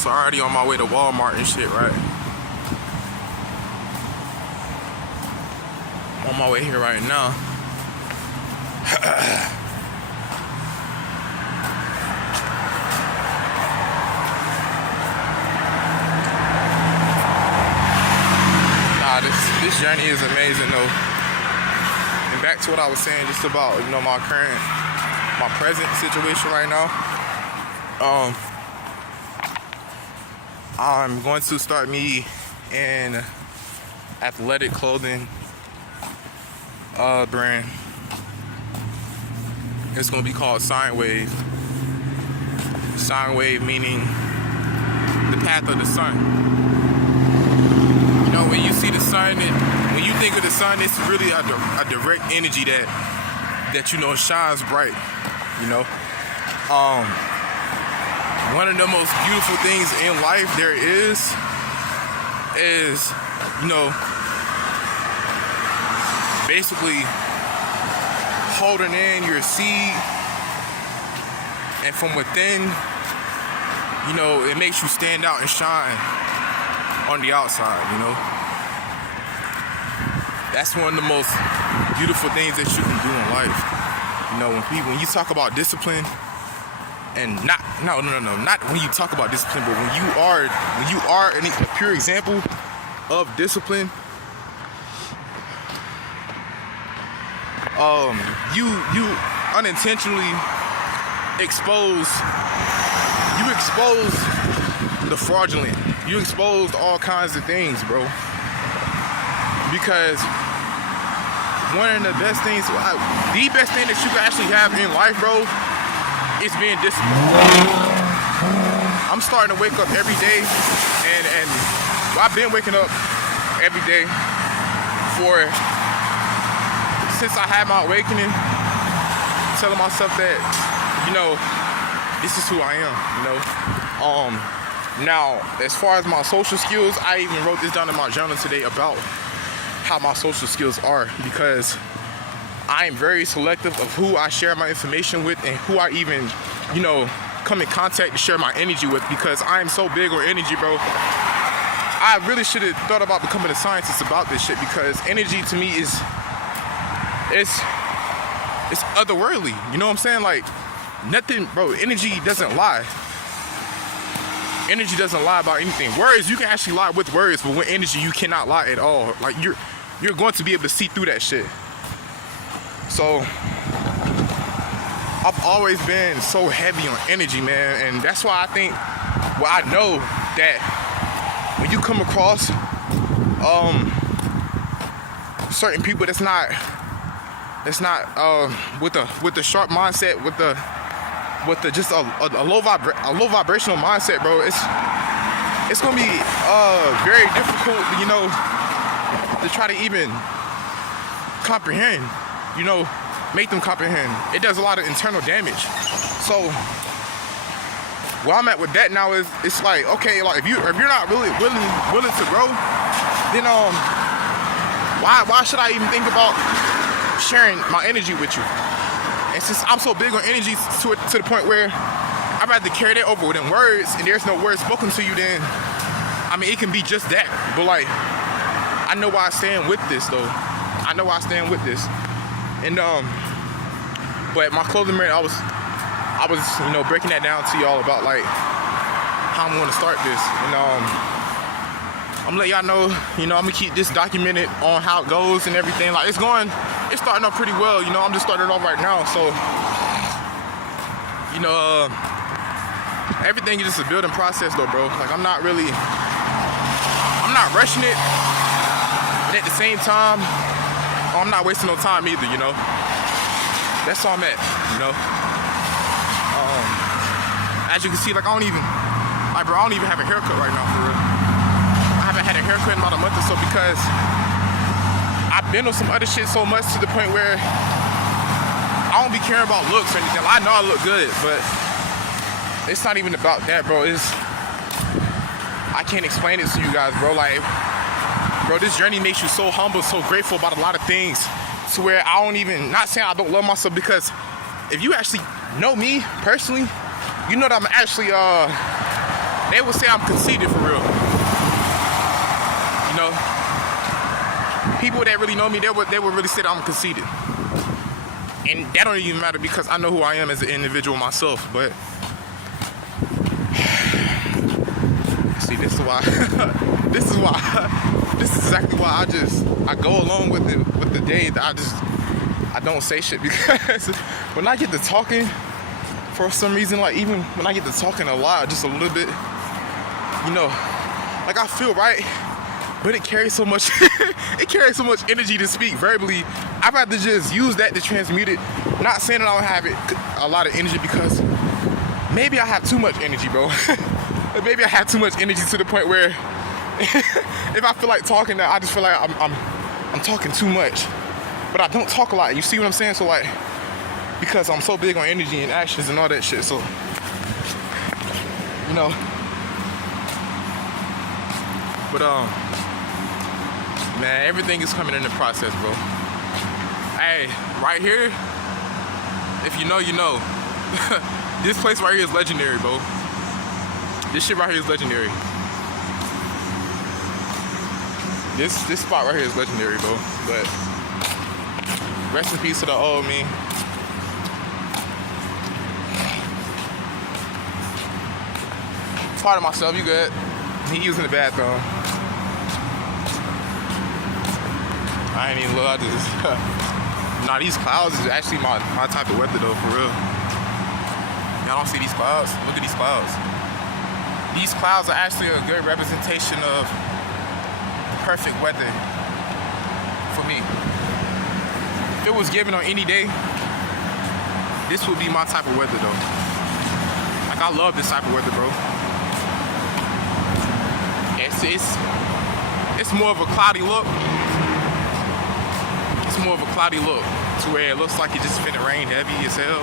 So already on my way to Walmart and shit, right? I'm on my way here right now. Nah, this journey is amazing though. And back to what I was saying just about, you know, my present situation right now. I'm going to start me an athletic clothing brand. It's going to be called Sine Wave. Sine Wave meaning the path of the sun. You know, when you see the sun, when you think of the sun, it's really a direct energy that you know shines bright. You know, one of the most beautiful things in life there is, you know, basically holding in your seed, and from within, you know, it makes you stand out and shine on the outside, you know. That's one of the most beautiful things that you can do in life. You know, when you talk about discipline, and not when you talk about discipline, but when you are a pure example of discipline, you unintentionally expose the fraudulent. You exposed all kinds of things, bro. Because one of the best things that you can actually have in life, bro, is being disciplined. I'm starting to wake up every day, and I've been waking up every day since I had my awakening, telling myself that, you know, this is who I am, you know. Now, as far as my social skills, I even wrote this down in my journal today about how my social skills are, because I am very selective of who I share my information with and who I even, you know, come in contact to share my energy with, because I am so big on energy, bro. I really should have thought about becoming a scientist about this shit, because energy to me is, it's otherworldly, you know what I'm saying? Like, nothing, bro, energy doesn't lie. Energy doesn't lie about anything. Words, you can actually lie with words, but with energy, you cannot lie at all. Like, you're going to be able to see through that shit. So, I've always been so heavy on energy, man, and that's why I think, well, I know that when you come across certain people that's not with the sharp mindset, with the just a low vibrational mindset, bro, it's gonna be very difficult, you know, to try to even comprehend, you know, make them comprehend. It does a lot of internal damage. So where I'm at with that now is, it's like, okay, like if you're not really willing to grow, then why should I even think about sharing my energy with you? And since I'm so big on energy to the point where I'd rather carry that over than words, and there's no words spoken to you, then I mean, it can be just that. But like, I know why I stand with this though. I know why I stand with this. And but my clothing brand, I was you know, breaking that down to y'all about like how I'm gonna start this. And I'm gonna let y'all know, you know, I'm gonna keep this documented on how it goes and everything. Like, it's starting off pretty well, you know. I'm just starting it off right now, so you know, everything is just a building process though, bro. Like, I'm not rushing it, and at the same time, I'm not wasting no time either, you know. That's all I'm at, you know. As you can see, like, I don't even have a haircut right now, for real. I haven't had a haircut in about a month or so, because I've been on some other shit so much to the point where I don't be caring about looks or anything. I know I look good, but it's not even about that, bro. I can't explain it to you guys, bro. Like, bro, this journey makes you so humble, so grateful about a lot of things, to where I don't even, not saying I don't love myself, because if you actually know me personally, you know that I'm actually they would say I'm conceited for real. You know, people that really know me, they would really say that I'm conceited. And that don't even matter because I know who I am as an individual myself. But see, this is why this is exactly why I go along with it with the day that I don't say shit, because when I get to talking, for some reason, like even when I get to talking a lot, just a little bit, you know, like I feel right, but it carries so much it carries so much energy to speak verbally. I'd rather just use that to transmute it. Not saying that I don't have a lot of energy, because maybe I have too much energy, bro. Maybe I have too much energy to the point where if I feel like talking, that I just feel like I'm talking too much, but I don't talk a lot. You see what I'm saying? So like, because I'm so big on energy and actions and all that shit. So, you know, but man, everything is coming in the process, bro. Hey, right here, if you know, you know. This place right here is legendary, bro. This shit right here is legendary. This spot right here is legendary, bro. But rest in peace to the old me. Pardon myself, you good? He using the bathroom. I ain't even look, I just nah, these clouds is actually my type of weather though, for real. Y'all don't see these clouds? Look at these clouds. These clouds are actually a good representation of perfect weather for me. If it was given on any day, this would be my type of weather though. Like, I love this type of weather, bro. It's more of a cloudy look. It's more of a cloudy look to where it looks like it just finna rain heavy as hell,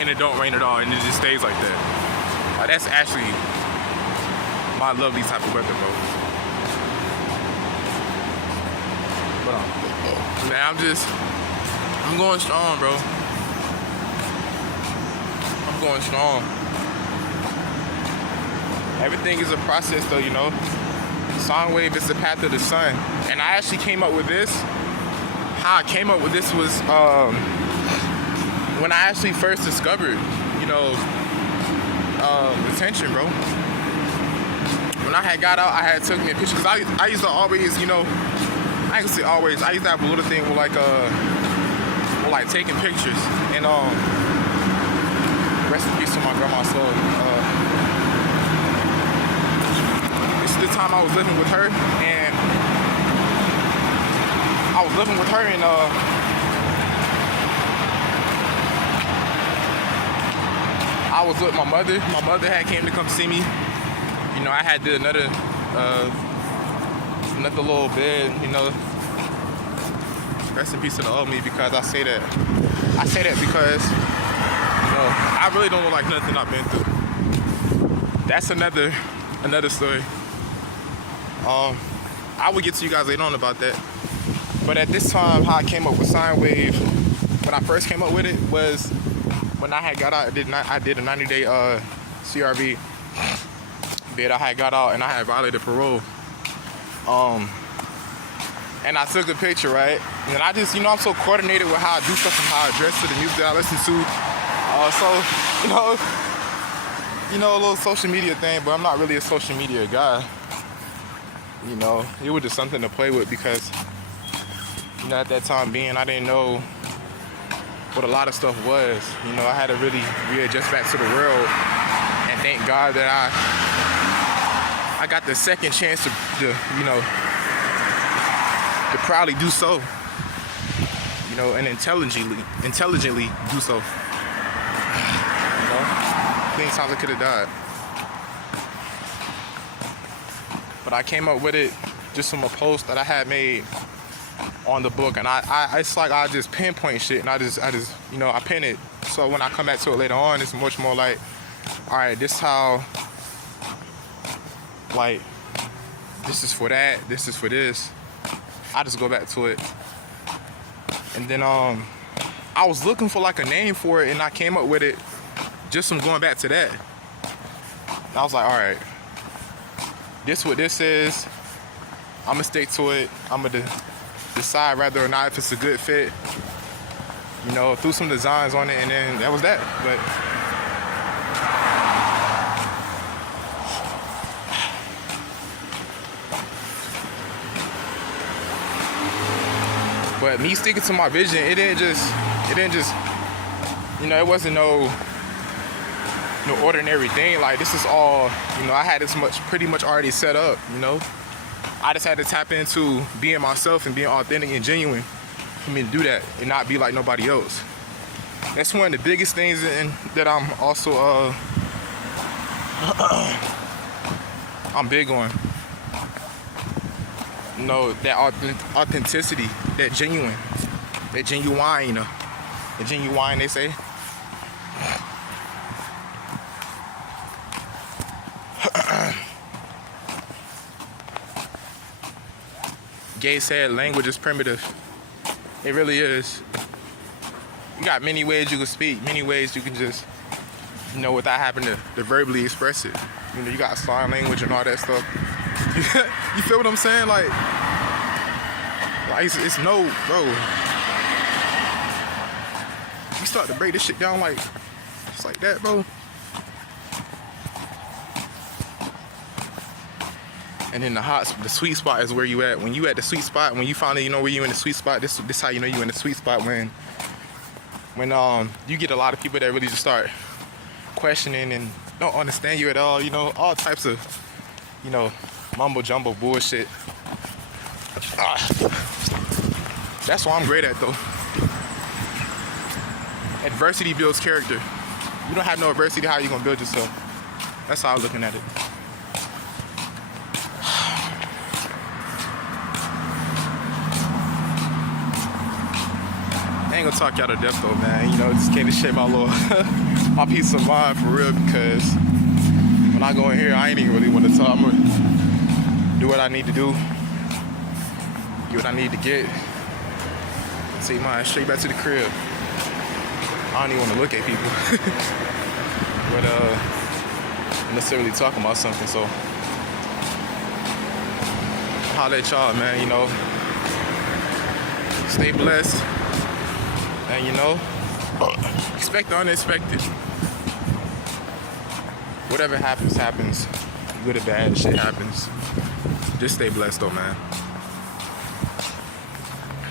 and it don't rain at all, and it just stays like that. That's actually my lovely type of weather, bro. But man, I'm going strong, bro. I'm going strong. Everything is a process, though, you know. Sine wave is the path of the sun, and I actually came up with this. How I came up with this was when I actually first discovered, you know, retention, bro. When I had got out, I had took me a picture, because I used to always, you know, I ain't gonna say always, I used to have a little thing with like taking pictures, and rest in peace to my grandma's soul. This is the time I was living with her, and I was with my mother. My mother had came to come see me. You know, I had did another little bed, you know. Rest in peace to the old me, because I say that because, you know, I really don't look like nothing I've been through. That's another story. I will get to you guys later on about that. But at this time, how I came up with sine wave, when I first came up with it, was when I had got out. I did a 90-day CRV. I had got out and I had violated parole. And I took a picture, right? And I just, you know, I'm so coordinated with how I do stuff and how I dress to the music that I listen to. So, you know, a little social media thing, but I'm not really a social media guy. You know, it was just something to play with, because, you know, at that time being, I didn't know what a lot of stuff was. You know, I had to really readjust back to the world, and thank God that I got the second chance to you know, to proudly do so. You know, and intelligently do so. You know, things times I could have died. But I came up with it just from a post that I had made on the book, and it's like I just pinpoint shit, and I just you know, I pin it. So when I come back to it later on, it's much more like, all right, this how, like, this is for that, this is for this. I just go back to it. And then I was looking for like a name for it, and I came up with it just from going back to that. And I was like, all right, this what this is. I'm gonna stick to it. I'm gonna decide whether or not if it's a good fit. You know, threw some designs on it, and then that was that. But me sticking to my vision, it didn't just, you know, it wasn't no ordinary thing. Like, this is all, you know, I had this pretty much already set up, you know. I just had to tap into being myself and being authentic and genuine for me to do that and not be like nobody else. That's one of the biggest things that I'm also, I'm big on. You know, that authenticity, that genuine, they say. Gay said language is primitive. It really is. You got many ways you can speak, many ways you can just, you know, without having to verbally express it. You know, you got sign language and all that stuff. You feel what I'm saying? Like it's no, bro. You start to break this shit down like, just like that, bro. And then the sweet spot is where you at. When you at the sweet spot, when you finally, you know, where you in the sweet spot, this how you know you in the sweet spot, when you get a lot of people that really just start questioning and don't understand you at all, you know, all types of, you know, mumbo jumbo bullshit. That's what I'm great at, though. Adversity builds character. You don't have no adversity, how you gonna build yourself? That's how I'm looking at it. I ain't gonna talk y'all to death though, man. You know, just came to share my little my peace of mind for real, because when I go in here, I ain't even really want to talk. I'm gonna do what I need to do, get what I need to get, take mine straight back to the crib. I don't even want to look at people, but necessarily talking about something. So holla at y'all, man. You know, stay blessed. And you know, expect the unexpected. Whatever happens, happens. Good or bad, shit happens. Just stay blessed though, man.